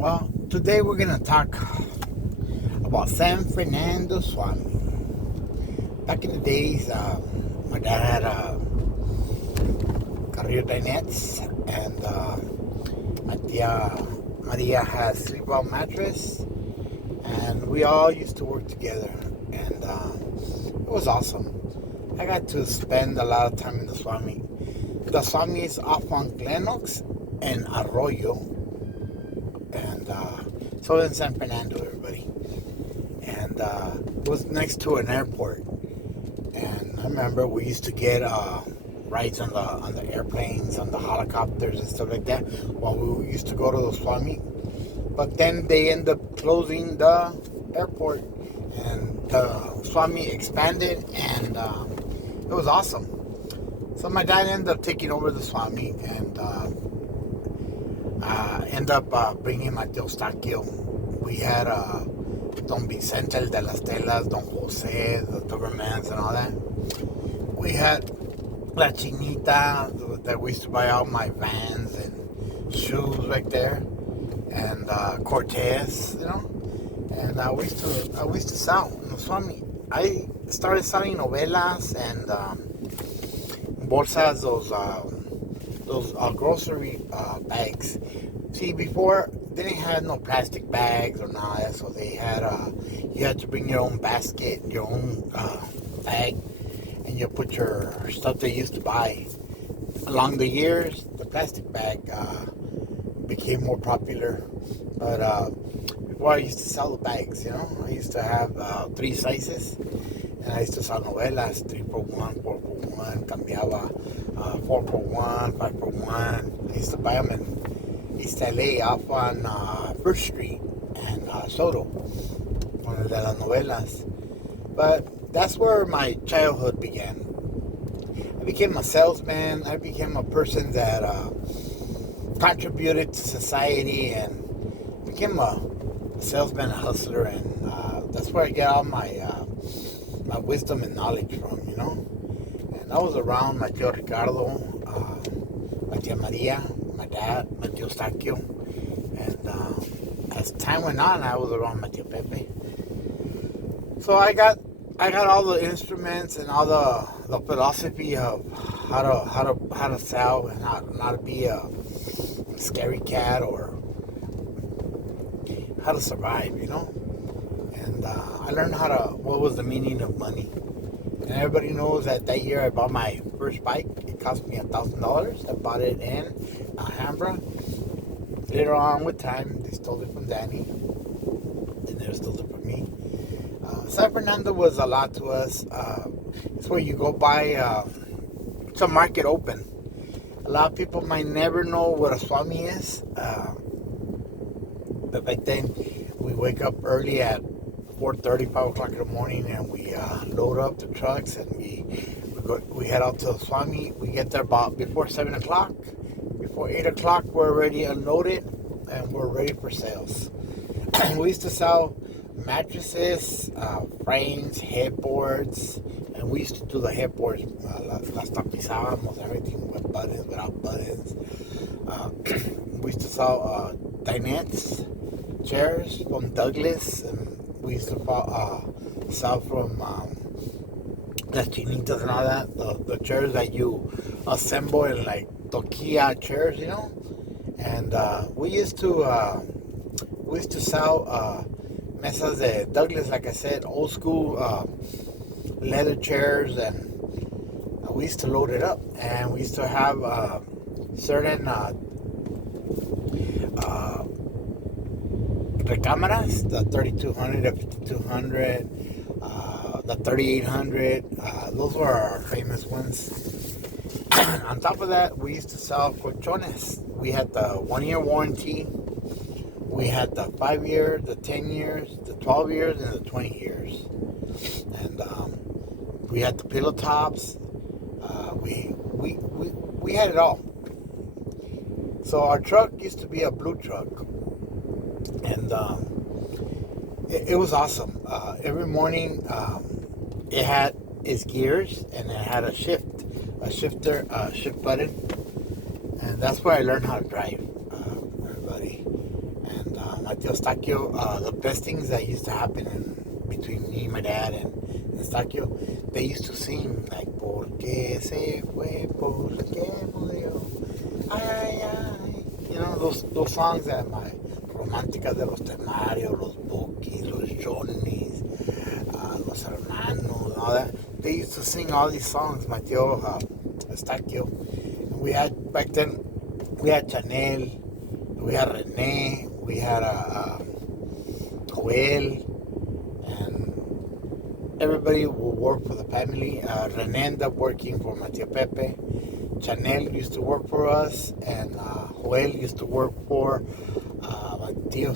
Well, today we're going to talk about San Fernando Swami. Back in the days, my dad had Carrillo Dinettes, and my tia Maria had sleep-out mattress, and we all used to work together, and it was awesome. I got to spend a lot of time in the Swami. The Swami is off on Glenox and Arroyo, and so in San Fernando, everybody. And it was next to an airport. And I remember we used to get rides on the airplanes, on the helicopters and stuff like that while we used to go to the Swami. But then they ended up closing the airport, and the Swami expanded, and it was awesome. So my dad ended up taking over the Swami, and ended up bringing my tío Eustaquio. We had Don Vicente, el de las Telas, Don Jose, the Dobermans and all that. We had La Chinita, that we used to buy all my Vans and shoes right there, and Cortez, And I used to sell in the Swami. I started selling novelas and bolsas, those grocery bags. See, before they didn't have no plastic bags or none of that, so they had you had to bring your own basket, your own bag, and you put your stuff they used to buy. Along the years, the plastic bag became more popular, but before I used to sell the bags, I used to have 3 sizes, and I used to sell novelas, 3 for 1, 4 for 1, cambiaba 4 for 1, 5 for 1. I used to buy them in East LA off on First Street and Soto, one of the novelas. But that's where my childhood began. I became a salesman. I became a person that contributed to society and became a salesman, a hustler, and that's where I get all my wisdom and knowledge from, And I was around my tío Ricardo, my tia Maria, my dad, my tío Eustaquio, and as time went on, I was around my tío Pepe. So I got all the instruments and all the philosophy of how to sell and how to be a scary cat or how to survive, And I learned what was the meaning of money. And everybody knows that year I bought my first bike. It cost me $1,000. I bought it in Alhambra. Later on, with time, they stole it from Danny. And they stole it from me. San Fernando was a lot to us. It's where you go by. It's a market open. A lot of people might never know what a Swami is. But back then, we wake up early at 4:30, 5 o'clock in the morning, and we load up the trucks, and we head out to the Swami. We get there about before 7 o'clock. Before 8 o'clock, we're already unloaded, and we're ready for sales. We used to sell mattresses, frames, headboards, and we used to do the headboards, las tapizábamos, everything with buttons, without buttons. We used to sell dinettes, chairs from Douglas, and we used to sell from las chinitas and all that, the chairs that you assemble in like Tokia chairs, And we used to sell mesas de Douglas, like I said, old school leather chairs, and we used to load it up, and we used to have certain recámaras, the 3200, the 5200, the 3800. Those were our famous ones. On top of that, we used to sell colchones. We had the 1-year warranty. We had the 5 years, the 10 years, the 12 years, and the 20 years. And we had the pillow tops. We had it all. So our truck used to be a blue truck, and it was awesome. Every morning, it had its gears, and it had a shift button, and that's where I learned how to drive, everybody. And Mateo Stachio, the best things that used to happen between me, my dad, and Stachio, they used to sing like "Por qué se fue, por qué murió, ay ay ay." You know those songs that my Románticas de los Temarios, los Bookies, los Johnnies, los Hermanos, all that. They used to sing all these songs, Mateo Stachio. We had back then. We had Chanel, we had Rene, we had Joel, and everybody would work for the family. Rene ended up working for Mateo Pepe. Chanel used to work for us, and Joel used to work for Mateo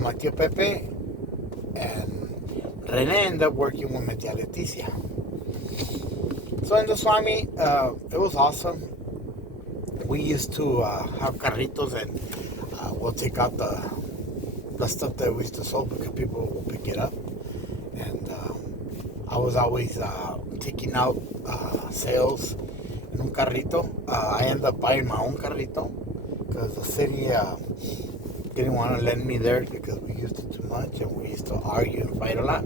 Mateo Pepe, and Rene ended up working with Matia Leticia. So in the Swami, it was awesome. We used to have carritos, and we'll take out the stuff that we used to sell because people will pick it up. And I was always taking out sales in un carrito. I ended up buying my own carrito because the city didn't want to lend me theirs because we used it too much and we used to argue and fight a lot.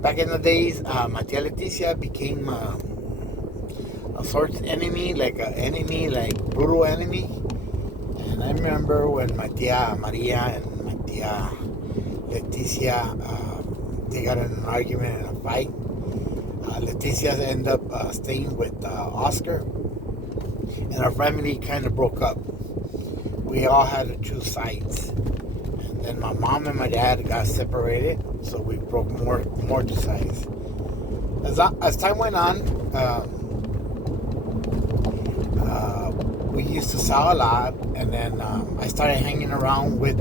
Back in the days, Matia Leticia became a sort of enemy, like brutal enemy. And I remember when my tia Maria and my tia Leticia, they got in an argument and a fight. Leticia ended up staying with Oscar, and our family kind of broke up. We all had to choose sides, and then my mom and my dad got separated, so we broke more to sides. As time went on, we used to sell a lot, and then I started hanging around with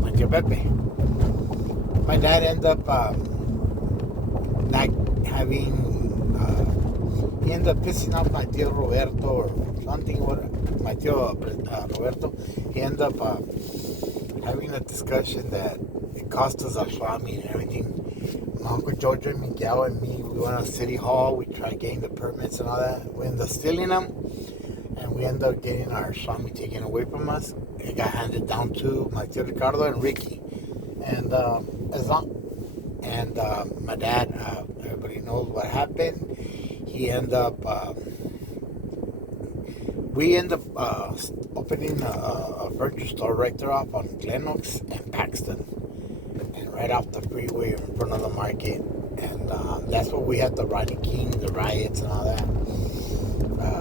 my Tio Pepe. My dad ended up not having, he ended up pissing off my Tio Roberto or something, my Tio Roberto. He ended up having a discussion that it cost us our Swami and everything. My Uncle Jojo and Miguel and me, we went to City Hall, we tried getting the permits and all that. We ended up stealing them. And we ended up getting our Swami taken away from us. It got handed down to my Tio Ricardo and Ricky. And my dad, everybody knows what happened. He ended up, we ended up opening a furniture store right there off on Glenox and Paxton. And right off the freeway in front of the market. And that's where we had the Rodney King, the riots and all that.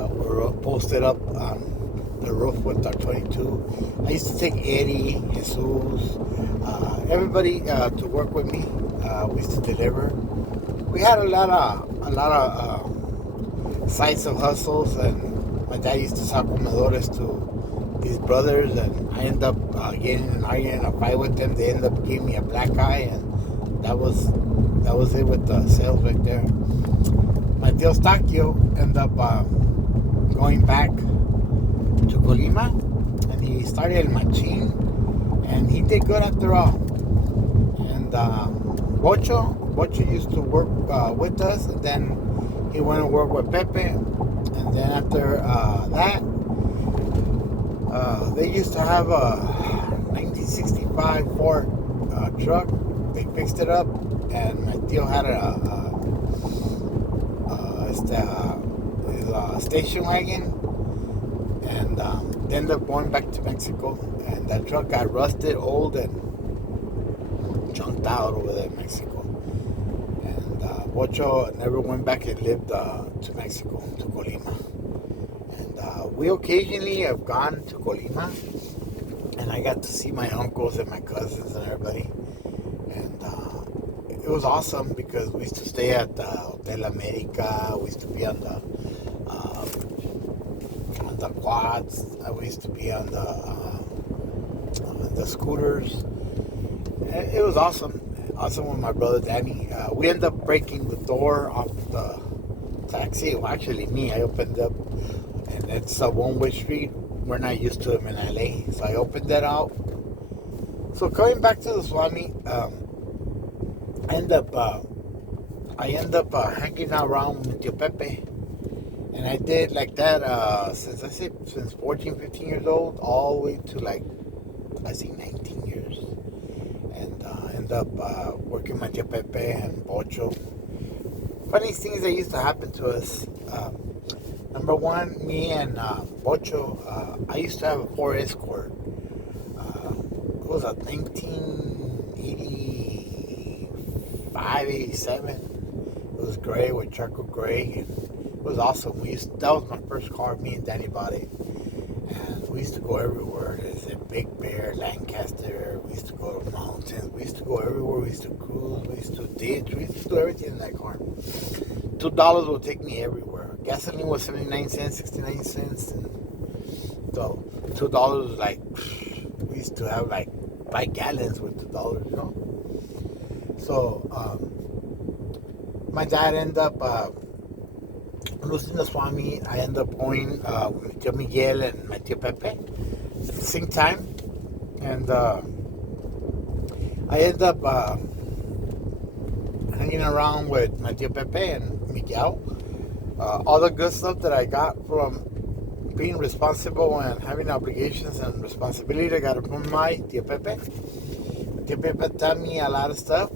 We were posted up on the roof with our 22. I used to take Eddie, Jesus, everybody to work with me. We used to deliver. We had a lot of sites of hustles, and my dad used to sell comedores to these brothers, and I ended up getting an argument, a fight with them. They ended up giving me a black eye, and that was it with the sales right there. My Tio Stachio ended up going back to Colima, and he started El Machín, and he did good after all. And Bocho used to work with us, and then he went to work with Pepe, and then after that, they used to have a 1965 Ford truck. They fixed it up, and my Tio had a station wagon, and they ended up going back to Mexico, and that truck got rusted, old, and junked out over there in Mexico. And Bocho never went back and lived to Mexico, to Colima. And we occasionally have gone to Colima, and I got to see my uncles and my cousins and everybody. And it was awesome because we used to stay at Hotel America. We used to be on the quads. We used to be on the scooters. It was awesome. Awesome with my brother Danny. We ended up breaking the door off the taxi. Well, actually, me. I opened up, and it's a one-way street. We're not used to them in LA, so I opened that out. So coming back to the Swami, I end up hanging out around with Tio Pepe, and I did like that since 14, 15 years old, all the way to like I think 19 years. And end up working with Tia Pepe and Bocho. Funny things that used to happen to us. Number one, me and Bocho, I used to have a Ford Escort. It was a 1985, 87. It was gray with charcoal gray. It was awesome. That was my first car. Me and Danny bought it. And we used to go everywhere. There's a Big Bear, Lancaster. We used to go to the mountains. We used to go everywhere. We used to cruise. We used to ditch. We used to do everything in that car. $2 would take me everywhere. Gasoline was 79 cents, 69 cents. And so $2 was like, we used to have like 5 gallons with $2, you know? So, my dad ended up losing the Swami. I ended up going with Tio Miguel and my Tio Pepe at the same time. And I ended up hanging around with my Tio Pepe and Miguel. All the good stuff that I got from being responsible and having obligations and responsibility, I got it from my Tio Pepe. Tio Pepe taught me a lot of stuff.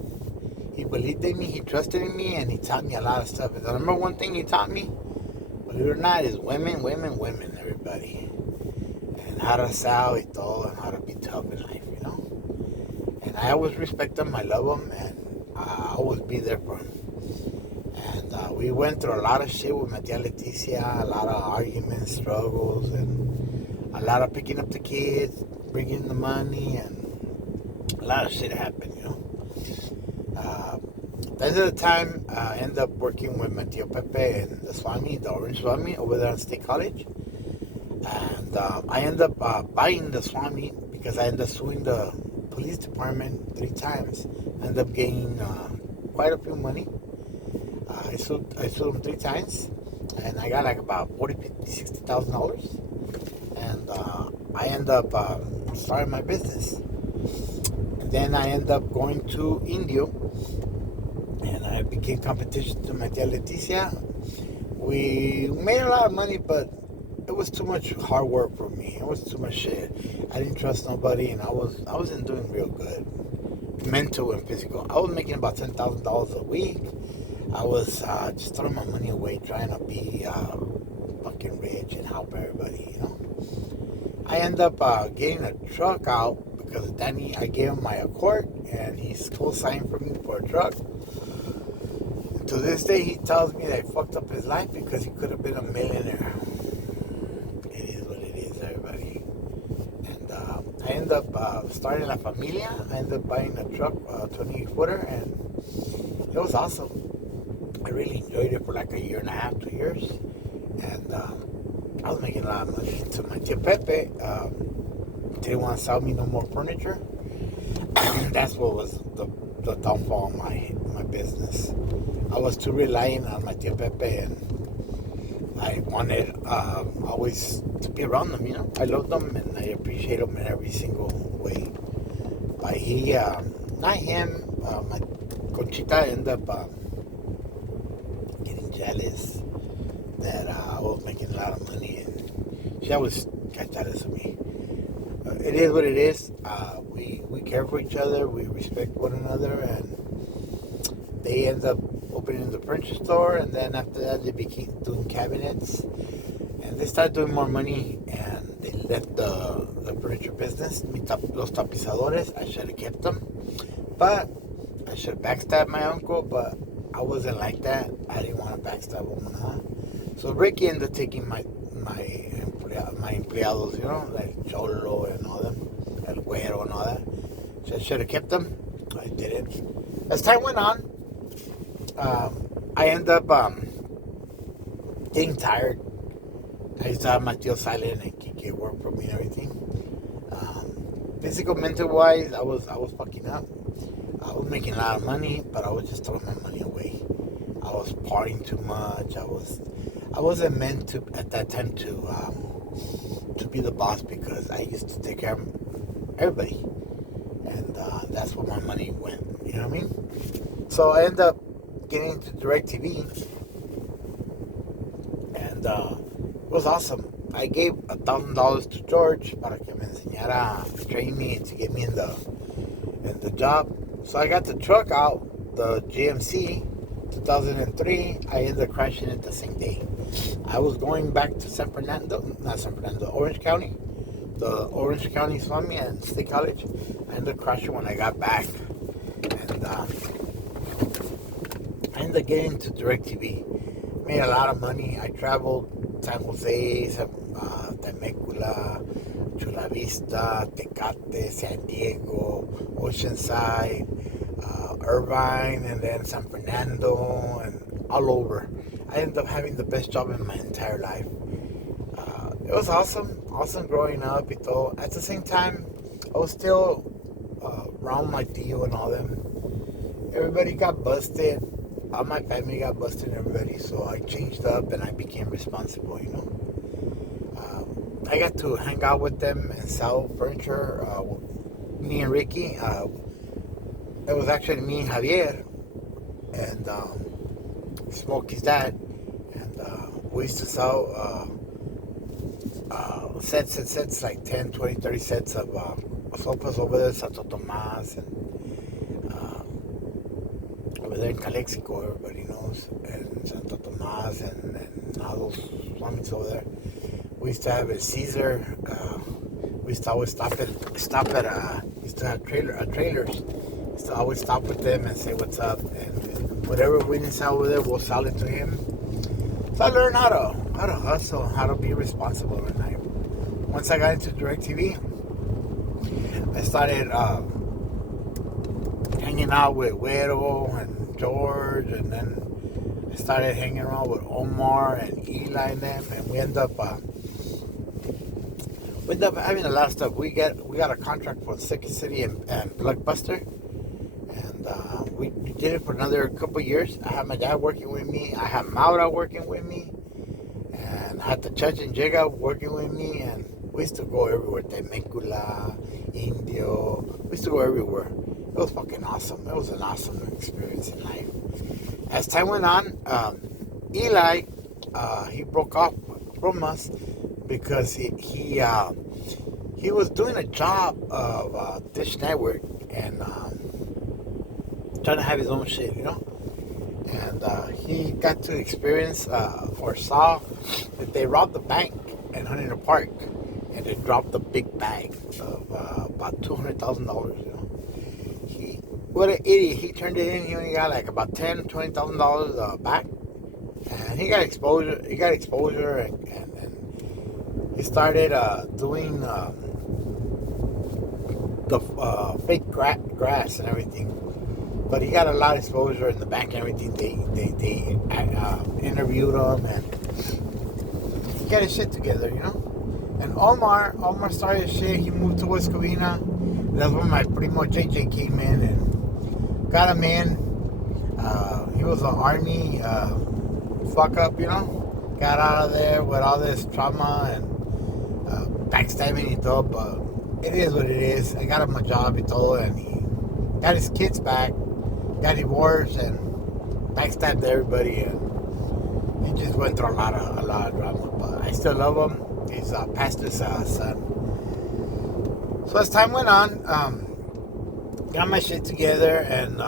He believed in me, he trusted in me, and he taught me a lot of stuff. And the number one thing he taught me, believe it or not, is women, everybody. And how to sell it all and how to be tough in life, you know? And I always respect them, I love them, and I always be there for them. And we went through a lot of shit with my tia Leticia, a lot of arguments, struggles, and a lot of picking up the kids, bringing the money, and a lot of shit happened, you know? At the end of the time, I ended up working with my Tio Pepe and the Swami, the Orange Swami, over there at State College. And I ended up buying the Swami because I ended up suing the police department 3 times. I ended up getting quite a few money. I sued them 3 times, and I got like about $40,000, $50,000, $60,000. And I ended up starting my business. And then I ended up going to Indio, and I became competition to my tia Leticia. We made a lot of money, but it was too much hard work for me. It was too much shit. I didn't trust nobody, and I wasn't doing real good, mental and physical. I was making about $10,000 a week. I was just throwing my money away, trying to be fucking rich and help everybody, you know. I ended up getting a truck out because Danny, I gave him my Accord, and he's co-signed for me for a truck. To this day, he tells me that I fucked up his life because he could have been a millionaire. It is what it is, everybody. And I ended up starting La Familia. I ended up buying a truck, 20-footer, and it was awesome. I really enjoyed it for like a year and a half, 2 years. And I was making a lot of money. To my Tio Pepe, didn't want to sell me no more furniture. That's what was the downfall of my business. I was too reliant on my Tio Pepe, and I wanted always to be around them, you know. I love them, and I appreciate them in every single way. But not him, my Conchita ended up getting jealous that I was making a lot of money, and she always got jealous of me. It is what it is. We care for each other, we respect one another, and they end up opening the furniture store, and then after that they became doing cabinets, and they started doing more money, and they left the furniture business. Los tapizadores, I should have kept them, but I should have backstabbed my uncle, but I wasn't like that. I didn't want to backstab him, huh? So Ricky ended up taking my empleados, you know, like Cholo and all them, El Güero and all that. So I should have kept them. I didn't. As time went on, I ended up getting tired. I used to have my Tio Silent and Kike work for me and everything. Physical, mental wise, I was fucking up. I was making a lot of money, but I was just throwing my money away. I was partying too much. I wasn't meant to at that time to be the boss, because I used to take care of everybody, and that's where my money went. You know what I mean? So I ended up getting into DirecTV, and it was awesome. I gave $1,000 to George para que me enseñara, train me to get me in the job. So I got the truck out, the GMC 2003. I ended up crashing it the same day. I was going back to Orange County, the Orange County Swami and State College. I ended up crashing when I got back, and I ended up getting to DirecTV. Made a lot of money. I traveled San Jose, Temecula, Chula Vista, Tecate, San Diego, Oceanside, Irvine, and then San Fernando, and all over. I ended up having the best job in my entire life. It was awesome growing up. At the same time, I was still around my tío and all them. Everybody got busted. All my family got busted and everybody, so I changed up and I became responsible, I got to hang out with them and sell furniture. Me and Ricky. It was actually me and Javier and Smokey's dad. And we used to sell sets, like 10, 20, 30 sets of sofas over there, Santo Tomas, and over there in Calexico, everybody knows, and Santo Tomas, and all those plumbings over there. We used to have a Caesar. We used to always stop at we used to have trailers. We used to always stop with them and say what's up, and whatever we didn't sell over there, we'll sell it to him. So I learned how to hustle, how to be responsible. And once I got into DirecTV, I started hanging out with Güero and George, and then I started hanging around with Omar and Eli and them, and we ended up having a lot of stuff. We got a contract for Second City and Blockbuster, and we did it for another couple of years. I had my dad working with me. I had Maura working with me, and I had the Church and Jega working with me, and we used to go everywhere. Temecula, Indio. We used to go everywhere. It was fucking awesome. It was an awesome experience in life. As time went on, Eli, he broke off from us because he was doing a job of Dish Network and trying to have his own shit, And he got to experience or saw that they robbed the bank in Huntington Park, and they dropped a big bag of about $200,000. What an idiot! He turned it in. He only got like about $20,000 back, and he got exposure. He got exposure, and he started doing the fake grass and everything. But he got a lot of exposure in the bank and everything. They interviewed him, and he got his shit together, And Omar started his shit. He moved to West Covina. That's when my primo JJ came in and got him in. He was an army fuck up, Got out of there with all this trauma and backstabbing and stuff, but it is what it is. I got him a job and he got his kids back, got divorced, and backstabbed everybody, and he just went through a lot of drama. But I still love him. He's a pastor's son. So as time went on, got my shit together and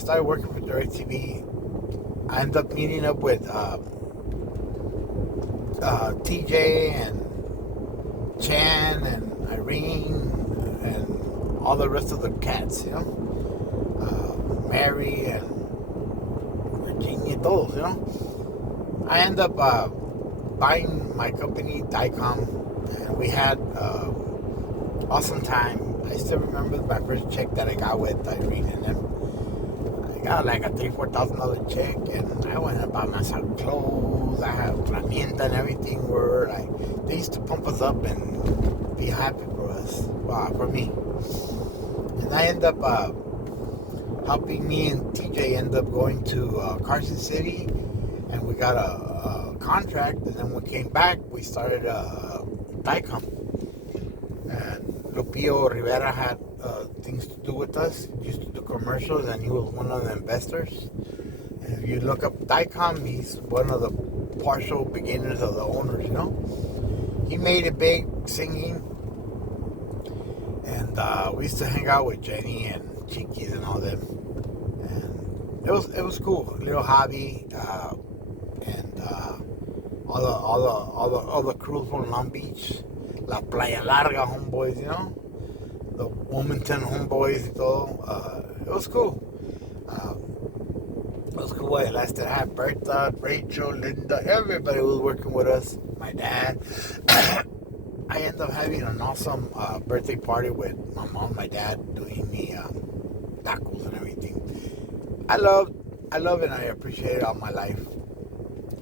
started working for DirecTV. I ended up meeting up with TJ and Chan and Irene and all the rest of the cats, Mary and Virginia, those, I ended up buying my company, Dicom, and we had awesome time. I still remember my first check that I got with Irene and them. I got like a $3,000-$4,000 check, and I went and bought myself clothes. I had herramienta and everything. They used to pump us up and be happy for us, for me. And I ended up helping me and TJ end up going to Carson City, and we got a contract. And then when we came back, we started Dicom. And Lupio Rivera had things to do with us. He used to do commercials, and he was one of the investors. And if you look up Dicom, he's one of the partial beginners of the owners, he made it big singing. And we used to hang out with Jenny and Chiquis and all them. And it was cool. Little hobby. And all the crews from Long Beach. La Playa Larga homeboys, you know? The Wilmington homeboys and todo. It was cool. It was cool. I lasted half. Bertha, Rachel, Linda, everybody was working with us. My dad. I ended up having an awesome birthday party with my mom, my dad, doing the tacos and everything. I love it and I appreciate it all my life.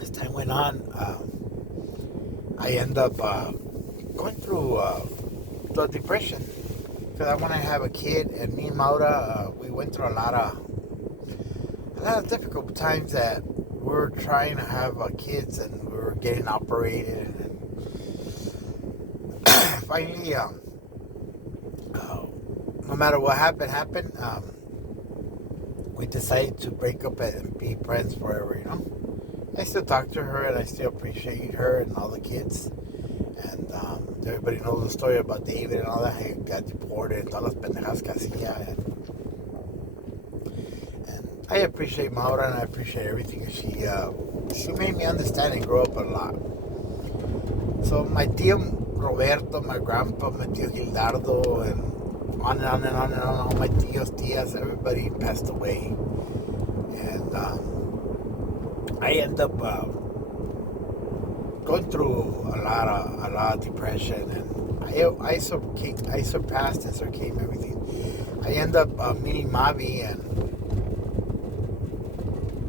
As time went on, I ended up going through the depression. Because I want to have a kid, and me and Maura, we went through a lot of difficult times that we were trying to have kids and we were getting operated. And finally, no matter what happened, we decided to break up and be friends forever, you know? I still talk to her and I still appreciate her and all the kids. And everybody knows the story about David and all that. He got deported and todas las pendejas que hacía. And I appreciate Maura and I appreciate everything. She made me understand and grow up a lot. So my tío Roberto, my grandpa, my tío Gildardo, and on and on and on and on, all my tíos, tías, everybody passed away. And I ended up going through a lot of depression, and I surpassed and overcame everything. I ended up meeting Mavi and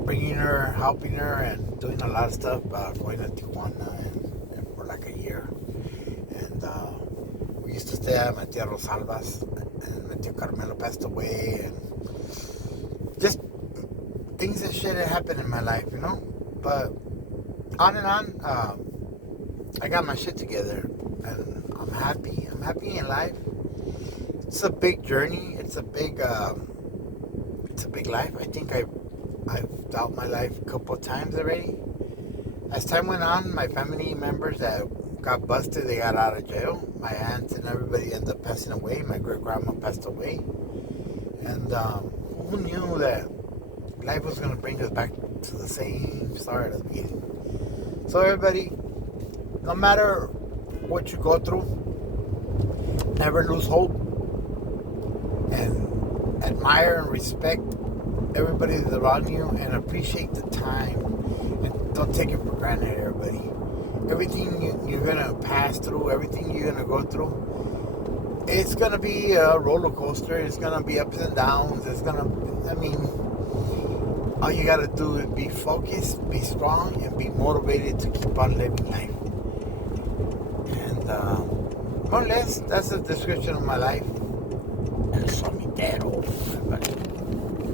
bringing her, helping her, and doing a lot of stuff. Going to Tijuana and for like a year, and we used to stay at my tia Rosalba's, and my tia Carmelo passed away, and just things that shit that happened in my life, you know. But on and on, I got my shit together, and I'm happy. I'm happy in life. It's a big journey. It's a big life. I think I've dealt my life a couple of times already. As time went on, my family members that got busted, they got out of jail. My aunts and everybody ended up passing away. My great grandma passed away, and who knew that life was gonna bring us back to the same start at the beginning? So everybody, no matter what you go through, never lose hope, and admire and respect everybody that's around you, and appreciate the time, and don't take it for granted, everybody. Everything you're gonna pass through, everything you're gonna go through, it's gonna be a roller coaster. It's gonna be ups and downs. All you gotta do is be focused, be strong, and be motivated to keep on living life. And more or less, that's the description of my life. El Sonidero.